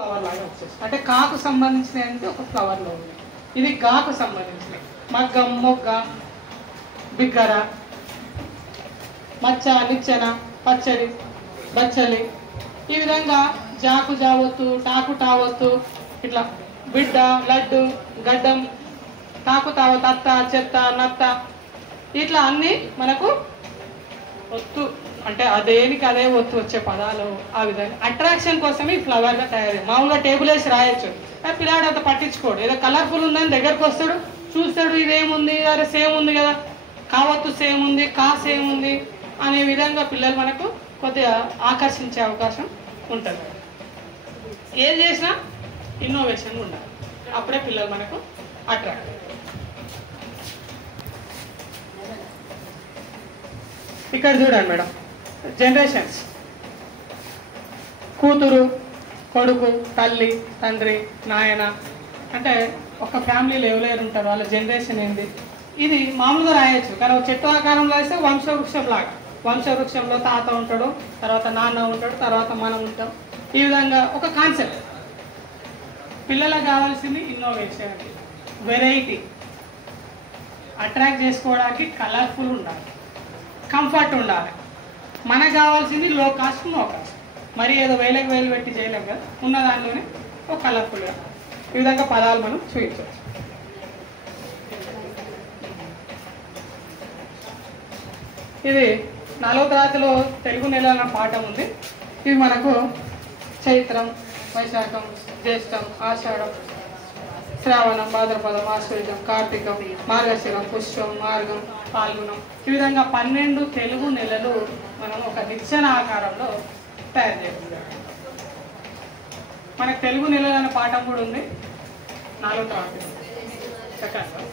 Flower లాగా వచ్చేస్తుంది. అంటే కాకు సంబంధించినవి ఒక ఫ్లవర్లో ఉంది. ఇది గాకు సంబంధించినవి. మగ్గం, మొగ్గ, బిగ్గర, మచ్చ, నిచ్చెన, పచ్చడి, బచ్చలి, ఈ విధంగా జాకు జావొత్తు, టాకు టావొత్తు, ఇట్లా బిడ్డ, లడ్డు, గడ్డం, తాకు తావత్, అత్త, చెత్త, నత్త, ఇట్లా అన్నీ మనకు ఒత్తు అంటే అదేనికి అదే ఒత్తు వచ్చే పదాలు. ఆ విధంగా అట్రాక్షన్ కోసమే ఈ ఫ్లవర్గా తయారు. మామూలుగా టేబుల్ వేసి రాయొచ్చు, పిల్లాడు అంత పట్టించుకోడు. ఏదో కలర్ఫుల్ ఉందని దగ్గరకు వస్తాడు, చూస్తాడు, ఇదేముంది, అరే సేమ్ ఉంది కదా, కావత్తు సేమ్ ఉంది, కా సేమ్ ఉంది అనే విధంగా పిల్లలు మనకు కొద్దిగా ఆకర్షించే అవకాశం ఉంటుంది. ఏం చేసినా ఇన్నోవేషన్ ఉండాలి, అప్పుడే పిల్లలు మనకు అట్రాక్ట్. ఇక్కడ చూడండి మేడం, జనరేషన్స్. కూతురు, కొడుకు, తల్లి, తండ్రి, నాయన, అంటే ఒక ఫ్యామిలీలో ఎవరెవరు ఉంటారు, వాళ్ళ జనరేషన్ ఏంది. ఇది మామూలుగా రాయొచ్చు, కానీ ఒక చెట్టు ఆకారంలో వేస్తే వంశవృక్షం లాగా. వంశవృక్షంలో తాత ఉంటాడు, తర్వాత నాన్న ఉంటాడు, తర్వాత మనం ఉంటాం. ఈ విధంగా ఒక కాన్సెప్ట్. పిల్లలకు కావాల్సింది ఇన్నోవేషన్, వెరైటీ, అట్రాక్ట్ చేసుకోవడానికి కలర్ఫుల్ ఉండాలి, కంఫర్ట్ ఉండాలి. మనకు కావాల్సింది లో కాస్ట్, నో కాస్ట్. మరి ఏదో వేలకు వేలు పెట్టి చేయలేం కదా, ఉన్న దానిలోనే ఒక కలర్ఫుల్గా ఈ విధంగా పదాలు మనం చూపించవచ్చు. ఇది 4వ తరగతిలో తెలుగు నెల అన్న పాఠం ఉంది. ఇది మనకు చైత్రం, వైశాఖం, జ్యేష్టం, ఆషాఢం, శ్రావణం, భాద్రపదం, ఆశ్వయుజం, కార్తీకం, మార్గశిరం, పుష్యం, మార్గం, పాల్గొనం, ఈ విధంగా 12 తెలుగు నెలలు మనం ఒక నిచ్చెన ఆకారంలో తయారు చేస్తున్నాం. మనకు తెలుగు నెలలు అనే పాఠం కూడా ఉంది 4వ తరగతిలో.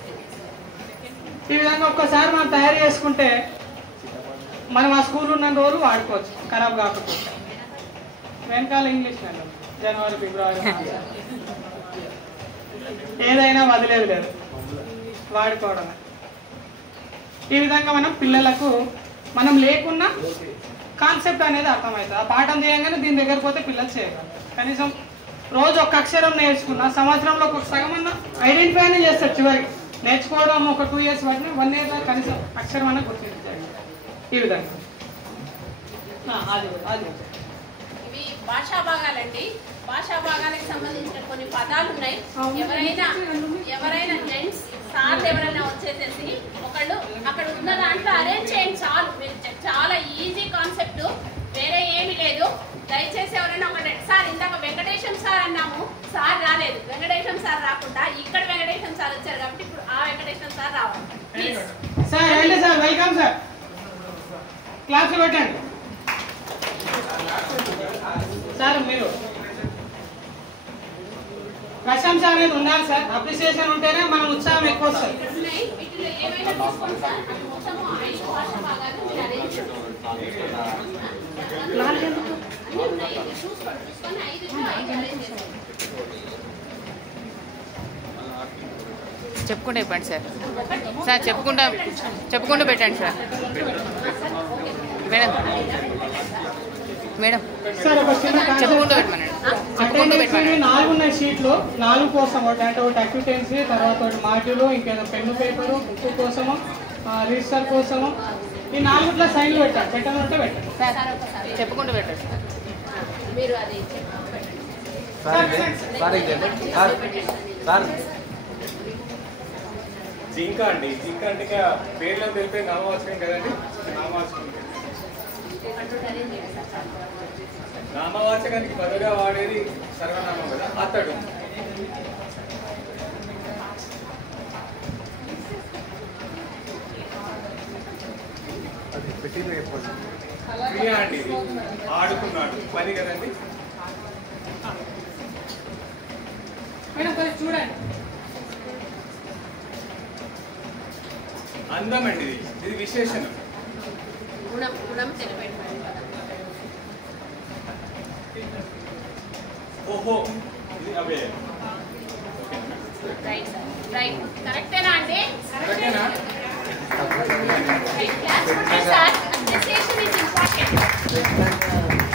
ఈ విధంగా ఒక్కసారి మనం తయారు చేసుకుంటే మనం ఆ స్కూల్ ఉన్న రోజు వాడుకోవచ్చు, ఖరాబ్ కాకపోతే. వెనకాల ఇంగ్లీష్ నెల జనవరి, ఫిబ్రవరి, ఏదైనా వదిలేదు లేదు, వాడుకోవడమే. ఈ విధంగా మనం పిల్లలకు మనం లేకున్నా కాన్సెప్ట్ అనేది అర్థమవుతుంది. ఆ పాఠం తీయంగానే దీని దగ్గర పోతే పిల్లలు చేయగలరు. కనీసం రోజు ఒక అక్షరం నేర్చుకున్నా సంవత్సరంలో ఒక సగం అన్న ఐడెంటిఫై అనే చేస్తారు. చివరికి నేర్చుకోవడం ఒక 2 years పట్టిన 1 year కనీసం అక్షరం అన్న గుర్తించాలి. ఈ విధంగా ఇవి భాషా భాగాలండి. భాషా భాగాలకు సంబంధించిన కొన్ని పదాలు ఉన్నాయి. ఎవరైనా జెంట్స్ సార్లు ఎవరైనా వచ్చేసేసి ఒకళ్ళు అక్కడ ఉన్న దాంట్లో అరేంజ్ చేయండి చాలు. చాలా ఈజీ కాన్సెప్ట్, వేరే ఏమీ లేదు. దయచేసి ఎవరైనా ఒకటి సార్, ఇందాక వెంకటేశం సార్ అన్నాము, సార్ రాలేదు. వెంకటేశం సార్ రాకుండా ఇక్కడ వెంకటేశం సార్ వచ్చారు కాబట్టి ఇప్పుడు ఆ వెంకటేశం సార్ రావాలి. సార్ వెల్కమ్ సార్, క్లాస్ పెట్టండి సార్. మీరు ప్రశంస అనేది ఉండాలి సార్, అప్రిసియేషన్ ఉంటేనే మనం ఉత్సాహం ఎక్కువ వస్తుంది. చెప్పుకుంటూ ఇవ్వండి సార్. సార్ చెప్పుకుంటూ పెట్టండి సార్. మేడం సార్ ఒక చిన్న చెప్పుకుంటూ పెట్టమనండి. 4 ఉన్నాయి షీట్లు, 4 కోసం అంటే ఒకటి అక్యూటెన్సీ, తర్వాత ఒకటి మాడ్యూల్, ఇంకేదో పెన్ను పేపరు, బుక్ కోసము, రిజిస్టర్ కోసము, ఈ 4 సైన్లు పెట్టాలి. పెట్టాలంటే పెట్టండి సార్, చెప్పుకుంటూ పెట్టండి సార్. మీరు అది జింక అండి. జింక అంటే పేర్లో తెలిపే నామవాచకం కదండి. నామవాచకానికి బదులుగా వాడేది సర్వనామం కదా, అతడు. క్రియ అండి, ఇది ఆడుకున్నాడు పని కదండి. చూడండి, అందం అండి, ఇది విశేషణం. గుణం తెలిపేది. ఓహో, ఇది అవే. రైట్, కరెక్టేనా అండి? కరెక్టేనా? Class, sir. Appreciation is important.